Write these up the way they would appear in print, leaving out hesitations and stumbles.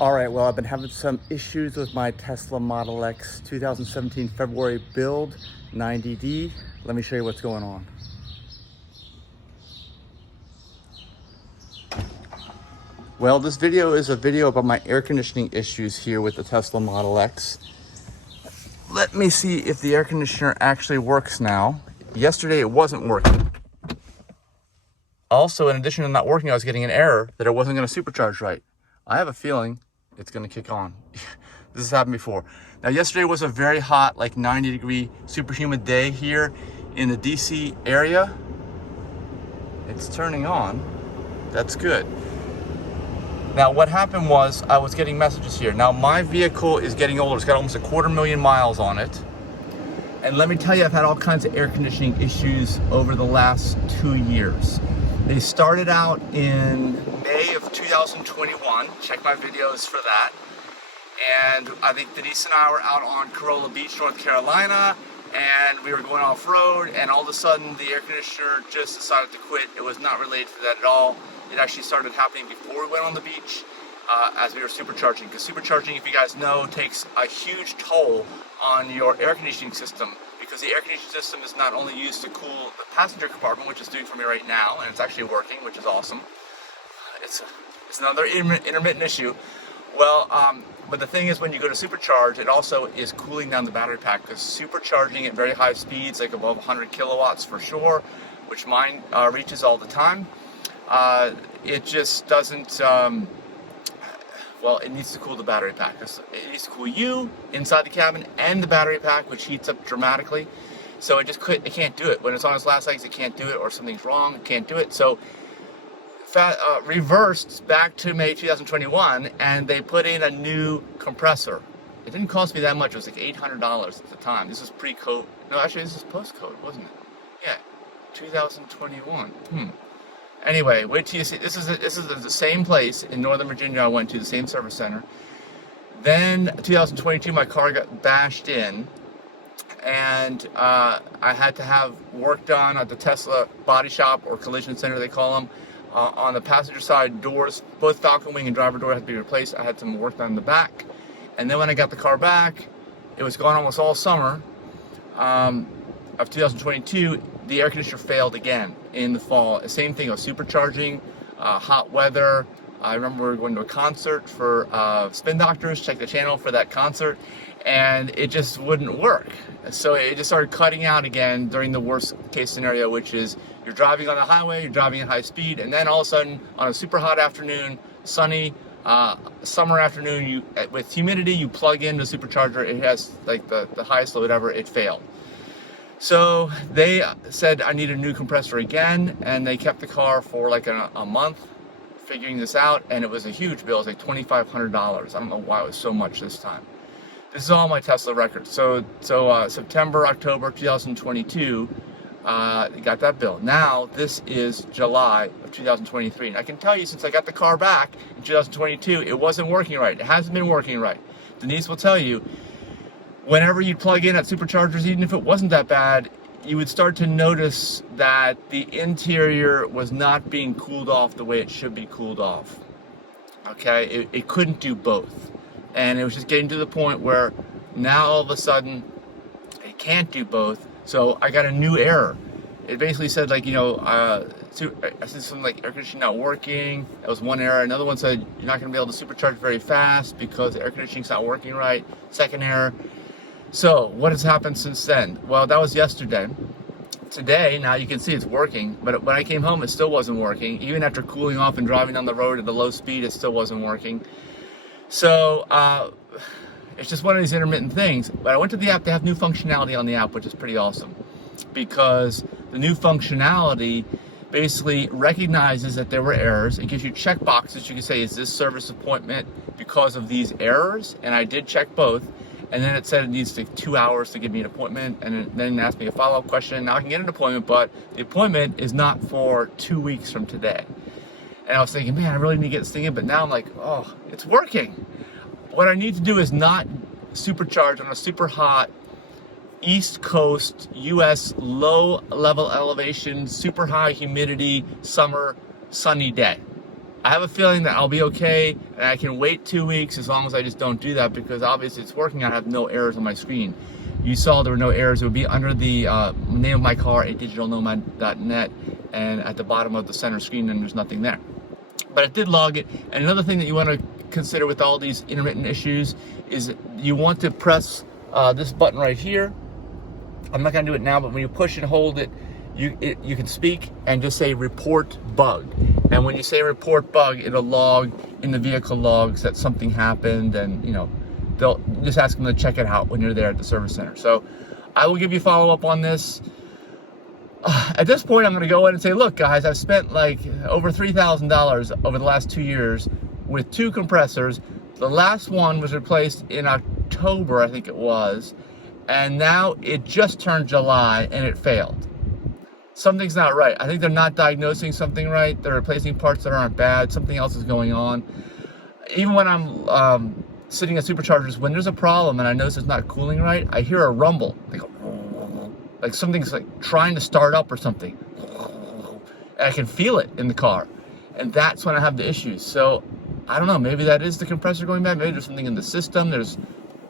All right, well, I've been having some issues with my Tesla Model X 2017 February build 90D. Let me show you what's going on. Well, this video is a video about my air conditioning issues here with the Tesla Model X. Let me see if the air conditioner actually works now. Yesterday it wasn't working. Also, in addition to not working, I was getting an error that it wasn't going to supercharge right. I have a feeling it's going to kick on. This has happened before. Now, yesterday was a very hot, like 90-degree, super humid day here in the DC area. It's turning on. That's good. Now, what happened was I was getting messages here. Now, my vehicle is getting older. It's got almost 250,000 miles on it. And let me tell you, I've had all kinds of air conditioning issues over the last 2 years. They started out in May of 2021. Check my videos for that. And I think Denise and I were out on Corolla Beach, North Carolina, and we were going off-road, and all of a sudden the air conditioner just decided to quit. It was not related to that at all. It actually started happening before we went on the beach as we were supercharging. Because supercharging, if you guys know, takes a huge toll on your air conditioning system. Because the air conditioning system is not only used to cool the passenger compartment, which it's doing for me right now, and it's actually working, which is awesome. It's another intermittent issue. Well, but the thing is, when you go to supercharge, it also is cooling down the battery pack, because supercharging at very high speeds, like above 100 kilowatts for sure, which mine reaches all the time, it just doesn't, well, it needs to cool the battery pack. It needs to cool you inside the cabin and the battery pack, which heats up dramatically. So it can't do it. When it's on its last legs, it can't do it, or something's wrong, it can't do it. So reversed back to May 2021, and they put in a new compressor. It didn't cost me that much. It was like $800 at the time. This is pre-code. No, actually, this is post-code, wasn't it? Yeah, 2021. Anyway, wait till you see. This is the same place in Northern Virginia I went to, the same service center. Then 2022, my car got bashed in, and I had to have work done at the Tesla body shop, or collision center they call them. On the passenger side doors, both Falcon Wing and driver door had to be replaced. I had some work done in the back. And then when I got the car back, it was gone almost all summer of 2022. The air conditioner failed again in the fall. Same thing, I was supercharging, hot weather. I remember we were going to a concert for Spin Doctors. Check the channel for that concert. And it just wouldn't work. So it just started cutting out again during the worst case scenario, which is you're driving on the highway, you're driving at high speed, and then all of a sudden on a super hot afternoon, sunny summer afternoon, with humidity, you plug in the supercharger, it has like the highest load ever, it failed. So they said I need a new compressor again, and they kept the car for like a month figuring this out, and it was a huge bill. It was like $2,500. I don't know why it was so much this time. This is all my Tesla records. So September, October 2022, got that bill. Now, this is July of 2023. And I can tell you, since I got the car back in 2022, it wasn't working right. It hasn't been working right. Denise will tell you, whenever you plug in at superchargers, even if it wasn't that bad, you would start to notice that the interior was not being cooled off the way it should be cooled off. Okay, it couldn't do both. And it was just getting to the point where now all of a sudden it can't do both. So I got a new error. It basically said, like, I said something like air conditioning not working. That was one error. Another one said you're not going to be able to supercharge very fast because the air conditioning's not working right. Second error. So what has happened since then? Well, that was yesterday. Today, now you can see it's working, but when I came home, it still wasn't working. Even after cooling off and driving down the road at a low speed, it still wasn't working. So it's just one of these intermittent things. But I went to the app. They have new functionality on the app, which is pretty awesome, because the new functionality basically recognizes that there were errors. It gives you check boxes. You can say, is this service appointment because of these errors? And I did check both. And then it said it needs to take 2 hours to give me an appointment. And then it asked me a follow-up question. Now I can get an appointment, but the appointment is not for 2 weeks from today. And I was thinking, man, I really need to get this thing in. But now I'm like, oh, it's working. What I need to do is not supercharge on a super hot East Coast US low level elevation, super high humidity, summer sunny day. I have a feeling that I'll be okay, and I can wait 2 weeks as long as I just don't do that, because obviously it's working. I have no errors on my screen. You saw there were no errors. It would be under the name of my car, adigitalnomad.net, and at the bottom of the center screen, and there's nothing there. But it did log it. And another thing that you want to consider with all these intermittent issues is you want to press this button right here. I'm not going to do it now, but when you push and hold it, you can speak and just say report bug. And when you say report bug, it'll log in the vehicle logs that something happened, and they'll just ask them to check it out when you're there at the service center. So I will give you follow up on this. At this point, I'm going to go in and say, look, guys, I've spent like over $3,000 over the last 2 years with 2 compressors. The last one was replaced in October, I think it was, and now it just turned July and it failed. Something's not right. I think they're not diagnosing something right. They're replacing parts that aren't bad. Something else is going on. Even when I'm sitting at superchargers, when there's a problem and I notice it's not cooling right, I hear a rumble. Like something's like trying to start up or something. And I can feel it in the car. And that's when I have the issues. So I don't know, maybe that is the compressor going bad. Maybe there's something in the system.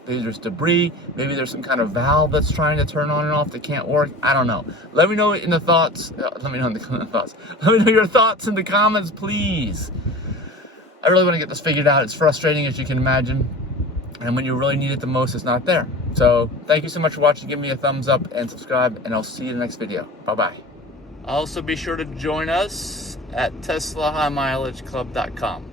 Maybe there's debris. Maybe there's some kind of valve that's trying to turn on and off that can't work. I don't know. Let me know in the thoughts. Let me know in the thoughts. Let me know your thoughts in the comments, please. I really want to get this figured out. It's frustrating, as you can imagine. And when you really need it the most, it's not there. So thank you so much for watching. Give me a thumbs up and subscribe, and I'll see you in the next video. Bye-bye. Also be sure to join us at TeslaHighMileageClub.com.